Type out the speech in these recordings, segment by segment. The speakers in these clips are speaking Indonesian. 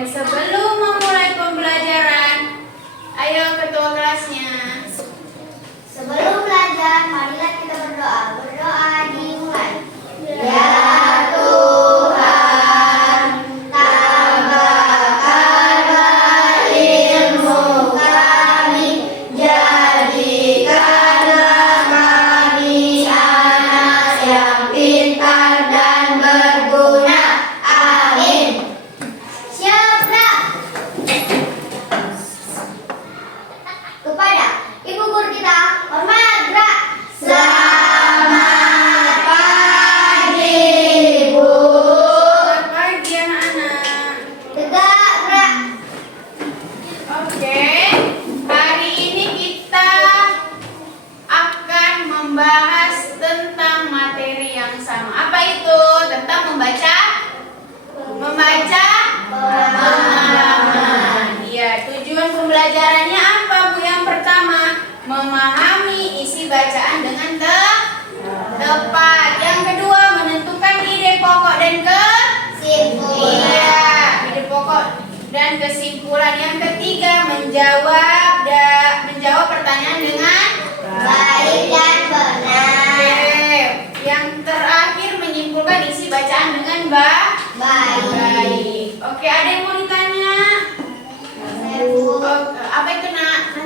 Dan sebelum memulai pembelajaran, ayo ketua kelasnya. Sebelum belajar, marilah kita berdoa. Berdoa dimulai. Ya Tuhan, tambahkanlah ilmu kami, jadikanlah kami anak yang pintar dan berguna. Amin. Siapa? Kepada Ibu Guru kita, hormat gerak. Selamat pagi, Bu. Selamat pagi anak-anak. Tegak gerak. Oke, hari ini kita akan membahas tentang materi yang sama. Apa itu? Tentang membaca pemahaman. Iya, tujuan pembelajarannya apa, Bu? Yang pertama, memahami isi bacaan dengan tepat. Yang kedua, menentukan ide pokok dan Kesimpulan. Iya, ide pokok dan kesimpulan. Yang ketiga, menjawab pertanyaan dengan Baik dan benar. Oke. Yang terakhir, menyimpulkan isi bacaan dengan baik. Oke, ada yang mau ditanya? Bu, Apa itu, Nak?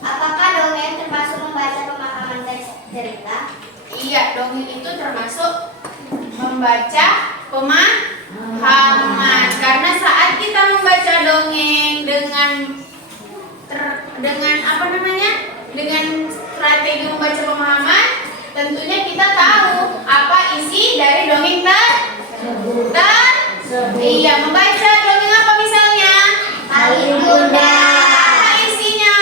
apakah dongeng termasuk membaca pemahaman teks cerita? Iya, dongeng itu termasuk membaca pemahaman. Karena saat kita membaca dongeng dengan strategi membaca pemahaman, tentunya kita tahu apa isi dari dongeng Iya, membaca dongeng apa misalnya? Paling Bunda. Apa isinya?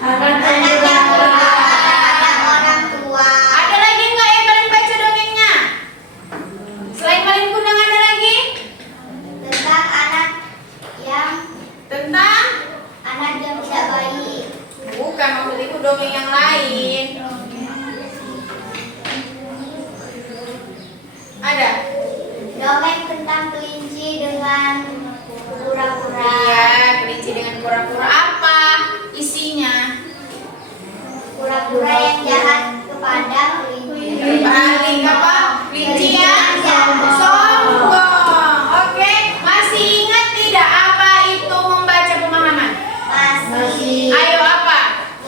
Anak yang berkata orang tua. Ada lagi nggak yang kalian baca dongengnya? Selain Malin Kundang ada lagi? Tentang Tentang? anak yang tidak baik. Bukan, maksud ibu dongeng yang lain. Ada? Dongeng tentang kelinci dengan kura-kura. Iya, kelinci dengan kura-kura. Apa isinya? Kura-kura yang jahat kepada kelinci. Terbalik apa? Kelinci yang sombong. Oke, masih ingat tidak apa itu membaca pemahaman? Masih. Ayo apa?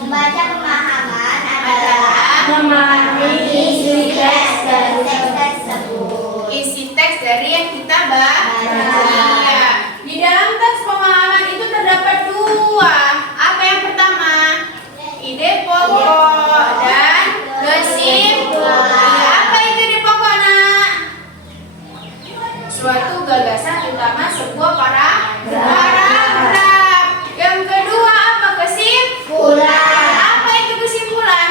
Membaca pemahaman adalah Memahami isi teks dari teks tersebut. isi teks dari yang kita baca. Baca. Iya. Di dalam teks pemahaman itu terdapat dua. Apa yang pertama? Ide pokok dan kesimpulan. Iya, apa itu ide pokok, Nak? Suatu gagasan utama sebuah paragraf. Yang kedua apa? Kesimpulan. Apa itu kesimpulan?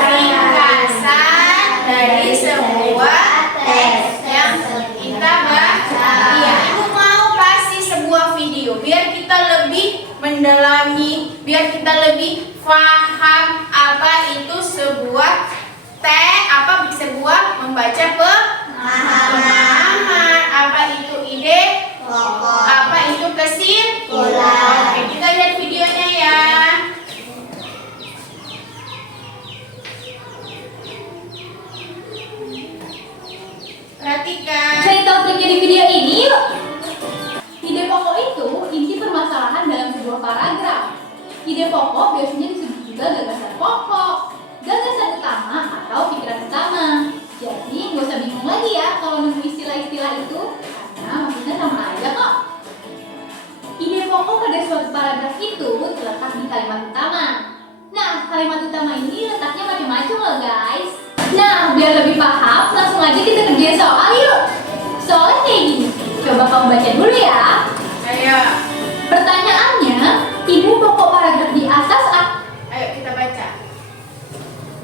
Ringkasan dari sebuah teks yang kita baca. Iya, ibu mau kasih sebuah video biar kita lebih mendalami, biar kita lebih paham apa itu sebuah sebuah membaca pemahaman, apa itu ide Pokok. apa itu kesimpulan. Oke, kita lihat videonya ya. Perhatikan. Cari tahu triknya di video ini yuk. Ide pokok itu inti permasalahan dalam sebuah paragraf. Ide pokok biasanya disebut juga gagasan pokok, gagasan utama atau pikiran utama. Jadi nggak usah bingung lagi ya kalau nemu istilah-istilah itu, karena maksudnya sama aja kok. Ide pokok pada suatu paragraf itu terletak di kalimat utama. Nah, kalimat utama ini letaknya macam-macam loh guys. Nah, biar lebih paham, langsung aja kita kerjain soal yuk. Soalnya kayak gini, coba kamu baca dulu ya. Ayo, Pertanyaannya, ide pokok paragraf di atas ayo kita baca.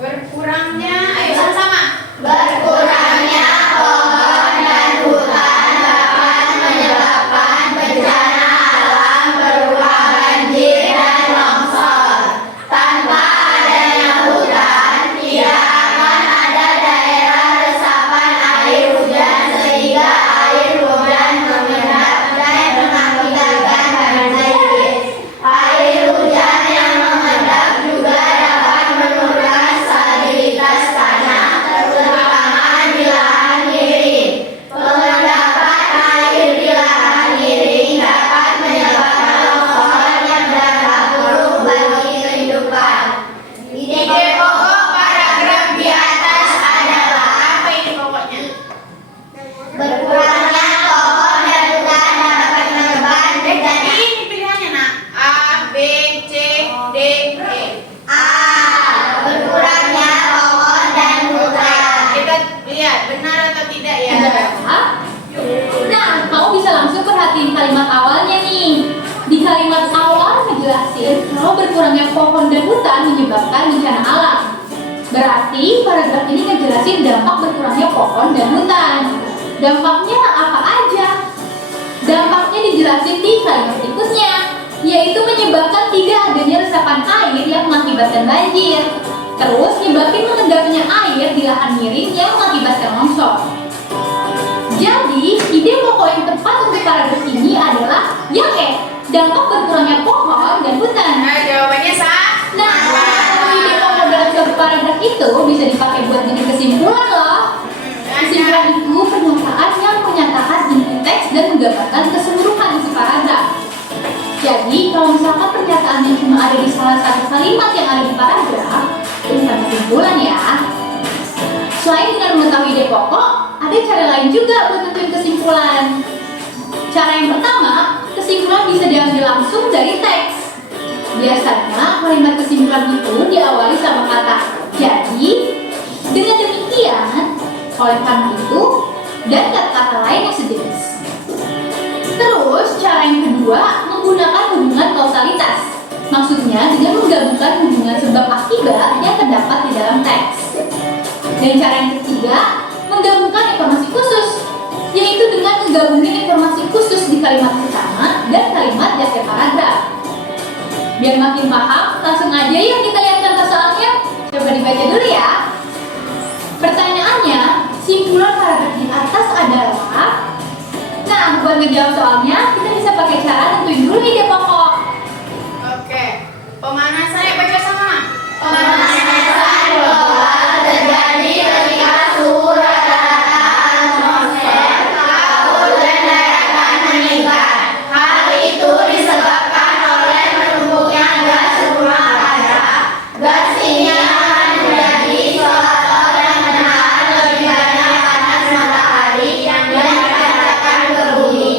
Berkurangnya, ayo sama-sama. Berkurangnya pohon dan hutan dapat menyebabkan bencana alam berupa banjir dan longsor. Tanpa adanya hutan, tidak akan ada daerah resapan air hujan sehingga air hujan mengendap dan mengakibatkan kalimat awalnya nih. Di kalimat awal ngejelasin kalau berkurangnya pohon dan hutan menyebabkan bencana alam. Berarti paragraf ini ngejelasin dampak berkurangnya pohon dan hutan. Dampaknya apa aja? Dampaknya dijelasin di kalimat berikutnya, yaitu menyebabkan tidak adanya resapan air yang mengakibatkan banjir. Terus nyebabin mengendapnya air di lahan miring yang mengakibatkan longsor. Jadi, ide pokok yang tepat untuk paragraf ini adalah yang dampak berkurangnya pohon dan hutan. Nah, jawabannya sah. Nah, ide pokok dalam suatu paragraf itu bisa dipakai buat bikin kesimpulan loh. Kesimpulan itu pernyataan yang menyatakan inti teks dan menggambarkan keseluruhan isi paragraf. Jadi, kalau misalkan pernyataannya cuma ada di salah satu kalimat yang ada di paragraf, itu bukan kesimpulan ya. Selain dengan mengetahui ide pokok, ada cara lain juga buat nentuin kesimpulan. Cara yang pertama, kesimpulan bisa diambil langsung dari teks. Biasanya kalimat kesimpulan itu diawali sama kata jadi, dengan demikian, oleh karena itu, dan kata-kata lain yang sejenis. Terus, cara yang kedua, menggunakan hubungan kausalitas. Maksudnya dengan menggabungkan hubungan sebab akibat yang terdapat di dalam teks. Dan cara yang ketiga, menggabungkan informasi khusus, yaitu dengan menggabungkan informasi khusus di kalimat pertama dan kalimat di akhir paragraf. Biar makin paham, langsung aja yuk kita lihat contoh soalnya. Coba dibaca dulu ya. Pertanyaannya, simpulan paragraf di atas adalah. Nah, buat ngejawab soalnya, kita bisa pakai cara nentuin dulu ide pokok. Oke. Pemanasannya baca sama. Pemanasan global terjadi ketika suhu rata-rata atmosfer laut dan daratan meningkat. Hal itu disebabkan oleh menumpuknya gas rumah kaca. Gas ini akan menjadi suatu yang menahan lebih banyak panas matahari yang dipancarkan ke bumi.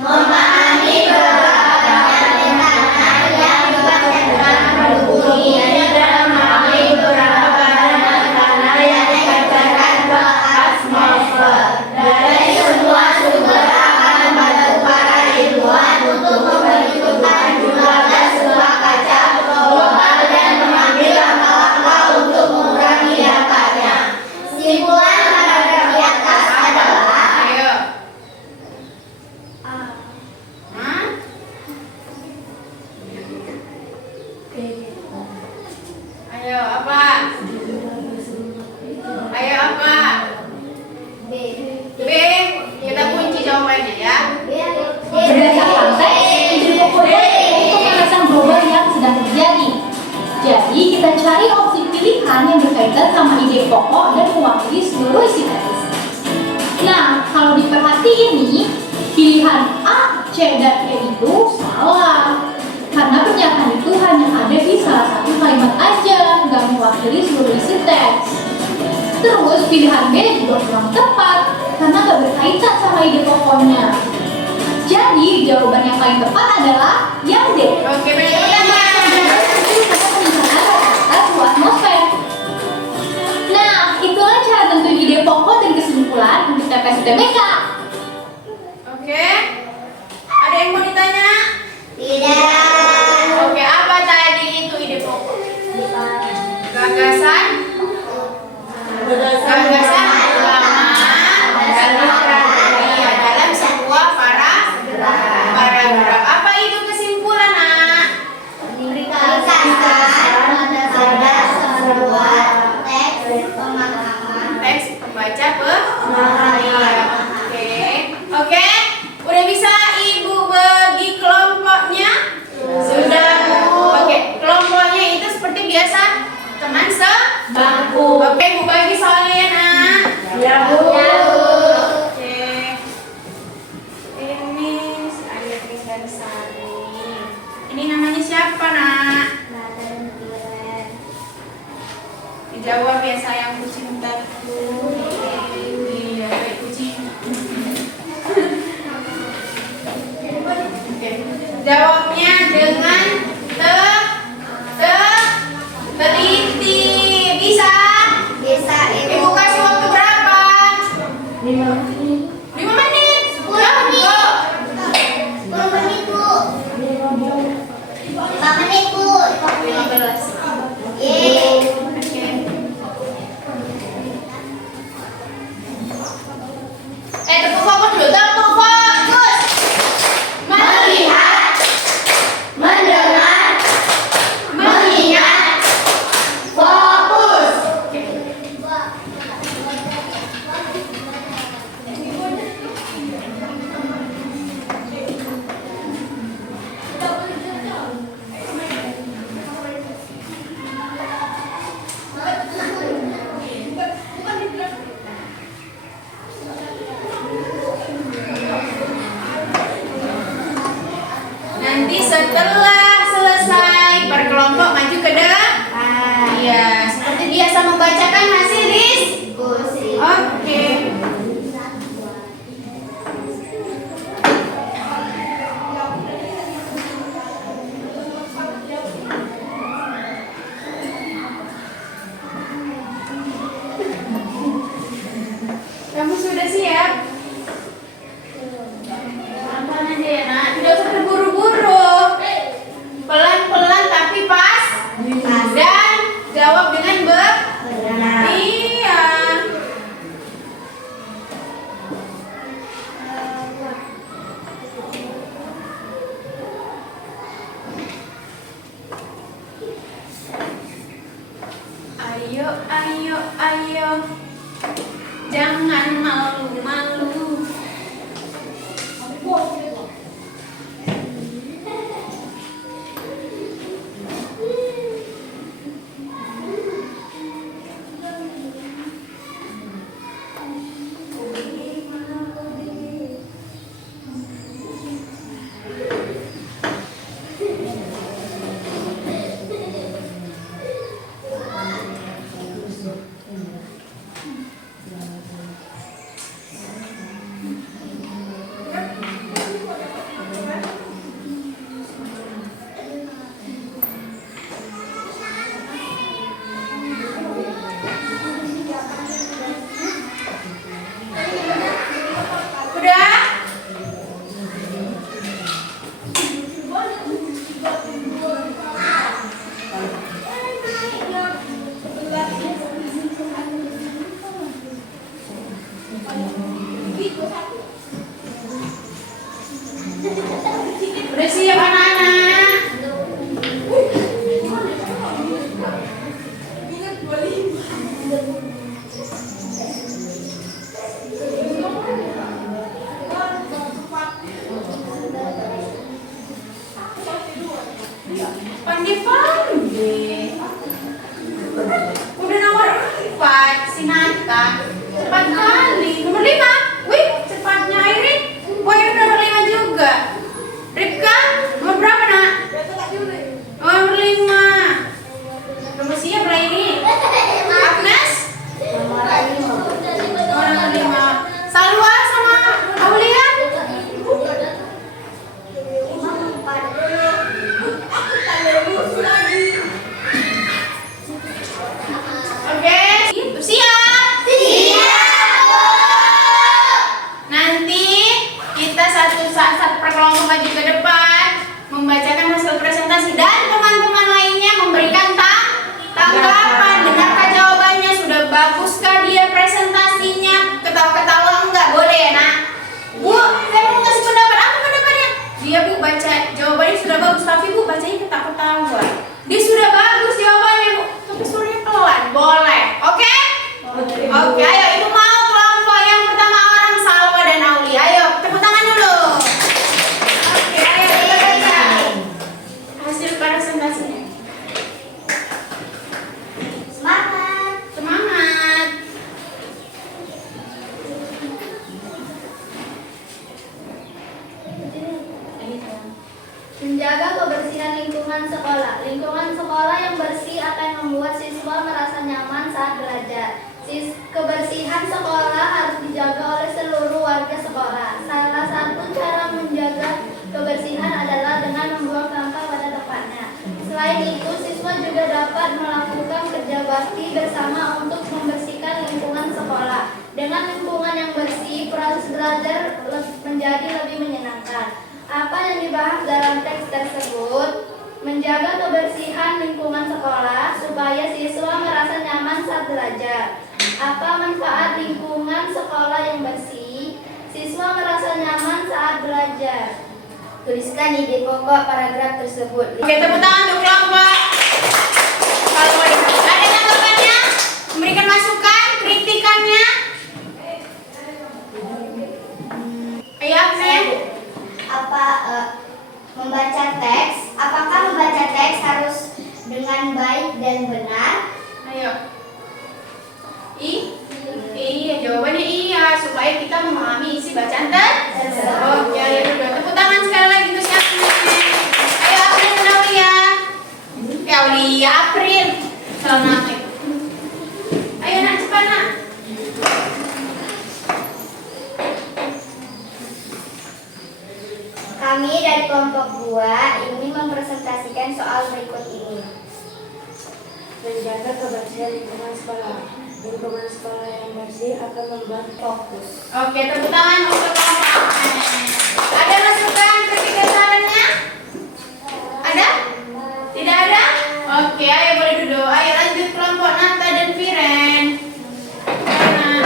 Memahami beberapa rintangan yang dipancarkan ke bumi dan memahami beberapa badan tanah yang dipancarkan ke atmosfer. Dari semua sumber akan membantu para ilmuwan untuk menentukan jumlah gas rumah kaca global dan mengambil langkah-langkah untuk mengurangi dampaknya. Simpulan paragraf di atas adalah Ayo. Hah? Ayo apa? Ayo apa? B. B. Kita kunci jawabannya ya. Berdasarkan teks, ide pokok itu pemanasan global yang sedang terjadi. Jadi, kita cari opsi pilihan yang berkaitan sama ide pokok dan mewakili seluruh isi teks. Nah, kalau diperhatiin nih, pilihan A, C, dan E itu salah. Karena pernyataan itu hanya ada di salah satu kalimat aja, nggak mewakili seluruh isi teks. Terus pilihan B juga kurang tepat, karena nggak berkaitan sama ide pokoknya. Jadi, jawaban yang paling tepat adalah yang D. Oke, berikutnya. Atmosfer. Nah, itulah cara tentuin ide pokok dan kesimpulan untuk TPS UTBK. Oke. Ada yang mau ditanya? Tidak. Oke, apa tadi itu ide pokok? Gagasan utama dalam sebuah paragraf. Apa itu kesimpulan, Nak? Pada sebuah teks pemahaman. Teks pembaca Oke. Udah bisa Ibu bagi kelompoknya? Sudah, Bu. Oke, kelompoknya itu seperti biasa teman sebangku. Oke, Bu bagi soalnya ya, Nak. Ya, Bu. Oke. Ini saya tinggal Sari. Ini namanya siapa, Nak? Dijawab ya sayang kucing tadi. Iya, baik kucing. Oke. Jawabnya dengan teliti. Bisa? Bisa, Ibu kasih waktu berapa? 5 menit. 5 menit. 10 menit. 10 Nanti setelah selesai per kelompok maju ke depan. Iya, seperti biasa membacakan hasil diskusi. Oke. Kamu sudah siap? Pelan-pelan aja ya nak, tidak usah terburu-buru. Pelan-pelan tapi pas. Dan jawab dengan benar. Iya. Ayo, ayo, ayo. Jangan malu-malu. Udah? Udah siap anak-anak? Pandai-pandai. Udah nomor 4 si Nata. Cepat kali. Nomor 5. Wih, cepatnya Irin. Wah, Irin nomor 5 juga. Ripka, nomor berapa nak? Nomor 5. Nomor siap lah ini. Agnes? Nomor 5. Salwa sama Aulia? Oke, siap? Nanti kita satu per kelompok maju ke depan membacakan hasil presentasi dan teman-teman lainnya memberikan tanggapan. Dengarkah jawabannya? Sudah baguskah dia presentasinya? Ketawa-ketawa enggak? Boleh ya nak? Bu, saya mau kasih pendapat. Apa pendapatnya? Dia bu baca jawabannya sudah bagus, tapi bu bacanya ketawa-ketawa. Dia sudah bagus jawabannya bu, tapi suaranya pelan. Boleh, oke? Oke, ayo ibu mau kelompok yang pertama orang Salwa dan Auli. Ayo, tepuk tangan dulu. Oke, ayo kita baca hasil presentasinya. Semangat. Semangat. Menjaga kebersihan lingkungan sekolah. Lingkungan sekolah yang bersih akan membuat siswa merasa nyaman saat belajar. Kebersihan sekolah harus dijaga oleh seluruh warga sekolah. Salah satu cara menjaga kebersihan adalah dengan membuang sampah pada tempatnya. Selain itu, siswa juga dapat melakukan kerja bakti bersama untuk membersihkan lingkungan sekolah. Dengan lingkungan yang bersih, proses belajar menjadi lebih menyenangkan. Apa yang dibahas dalam teks tersebut? Menjaga kebersihan lingkungan sekolah supaya siswa merasa nyaman saat belajar. Apa manfaat lingkungan sekolah yang bersih? Siswa merasa nyaman saat belajar. Tuliskan ide pokok paragraf tersebut. Oke, tepuk tangan untuk kelompok. Kalau ada tanggapannya, memberikan masukan, kritikannya. Ayo, Agnes. Membaca teks. Apakah membaca teks harus dengan baik dan benar? Ayo. Iya, jawabannya iya, supaya kita memahami isi bacaan tersebut. Oke, ayo dulu. Tepuk tangan sekali lagi untuk siapa? celana aku. Ayo nak, cepat nak. Kami dari kelompok 2 ingin mempresentasikan soal berikut ini. Menjaga kebersihan lingkungan sekolah. Lingkungan sekolah yang bersih akan membuat fokus. Oke, tepuk tangan untuk kelompok. Ada masukan kritik dan sarannya? Ada? Tidak ada? Oke, ayo boleh duduk. Ayo lanjut kelompok Nata dan Viren. Nah.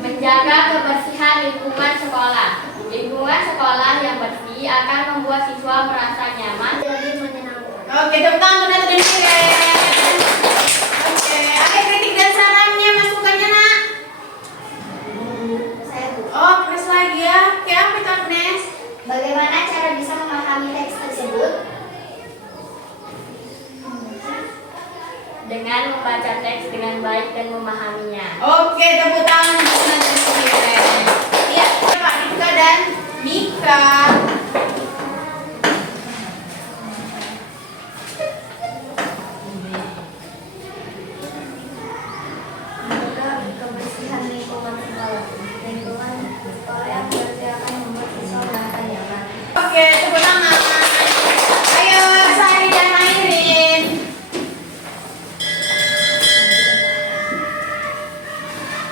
Menjaga kebersihan lingkungan sekolah. Lingkungan sekolah yang bersih akan membuat siswa merasa nyaman dan lebih menyenangkan. Oke, tepuk tangan untuk Nata dan Viren. Oke, ada kritik dan sarannya, masukannya nak? Saya Bu. Oh, terus lagi ya. Oke, apa itu Agnes? Bagaimana cara bisa memahami teks tersebut? Dengan membaca teks dengan baik dan memahaminya. Oke, tepuk tangan untuk Nata dan Viren. Iya, Pak Dika dan Mika. Menjaga kebersihan lingkungan sekolah. Lingkungan sekolah yang bersih akan membuat siswa merasa nyaman. Oke, tepuk tangan. Ayo, Sari dan Airin.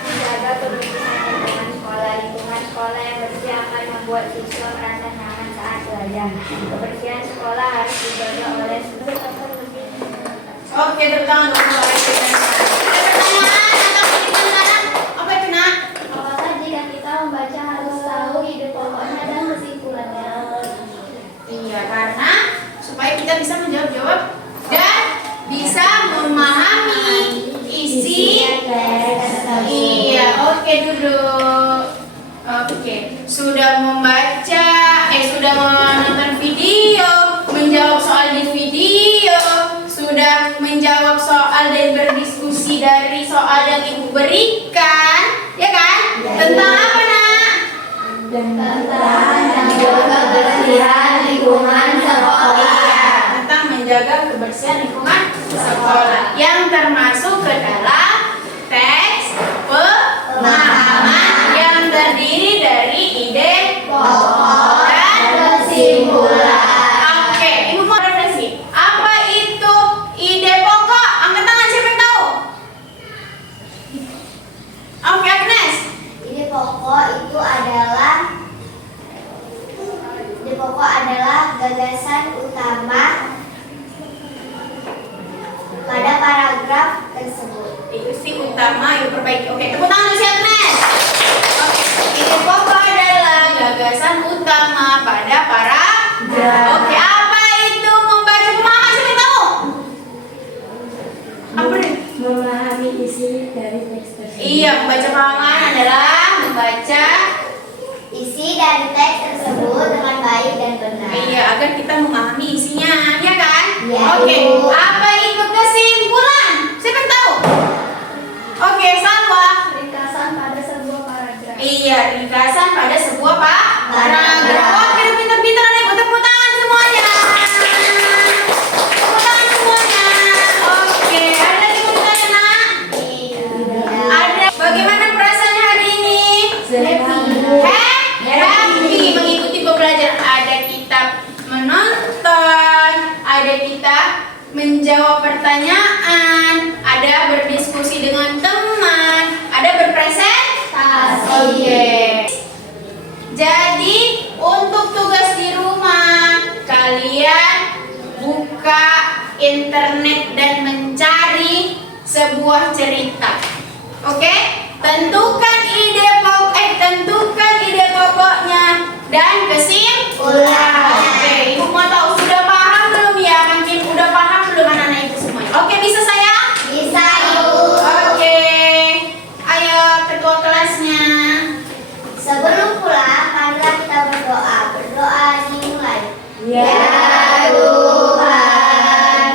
Menjaga kebersihan lingkungan sekolah. Lingkungan sekolah yang bersih akan membuat siswa merasa nyaman saat belajar. Kebersihan sekolah harus dijaga oleh seluruh akan lebih menyenangkan. Oke, tepuk tangan untuk Airin dan Sari. Ada pertanyaan atau kritik dan saran? Apa itu nak? Apakah jika kita membaca harus tahu ide pokoknya dan kesimpulannya? Iya, karena supaya kita bisa menjawab dan bisa memahami isi. Iya, oke duduk. Oke, sudah membaca, sudah menonton video, menjawab soal di video, sudah menjawab soal dan berdiskusi dari soal yang ibu berikan, ya kan? Tentang apa nak? Tentang menjaga kebersihan lingkungan sekolah. Tentang menjaga kebersihan lingkungan sekolah yang termasuk ke dalam teks pemahaman yang terdiri dari ide pokok dan kesimpulan. Oke, ibu mau referensi. Apa itu ide pokok? Angkat tangan siapa yang tahu? Oke, Agnes. Ide pokok adalah gagasan utama pada paragraf tersebut. Itu sih utama, yuk perbaiki. Oke, tepuk tangan untuk si Agnes. Oke, ide pokok adalah gagasan utama pada paragraf. Oke, apa itu membaca pemahaman? Siapa yang tahu? Apa nih? Memahami isi dari teks tersebut. Iya, membaca pemahaman adalah membaca. Isi dari teks tersebut dengan baik dan benar. Iya, agar kita memahami isinya, ya kan? Iya, Oke, Ibu. apa itu kesimpulan? Siapa yang tahu? Oke, Salwa. Ringkasan pada sebuah paragraf. Iya, ringkasan pada sebuah paragraf. Oke, pintar-pintar nih, tepuk tangan semuanya. Tepuk tangan semuanya. Oke, ada lagi mau ditanya nak? Ada. Bagaimana perasaannya hari ini? Happy mengikuti pembelajaran. Ada kita menonton, ada kita menjawab pertanyaan, ada berdiskusi dengan teman, ada berpresentasi. Oke. Jadi untuk tugas di rumah kalian buka internet dan mencari sebuah cerita. Oke? Tentukan ide pokoknya dan kesimpulan. Oke, ibu mau tahu sudah paham belum ya? Mungkin udah paham belum anak-anak itu semuanya? Oke, bisa saya? Bisa, Ibu. Oke. Ayo ketua kelasnya. Sebelum pulang, marilah kita berdoa. Berdoa dimulai. Ya Tuhan,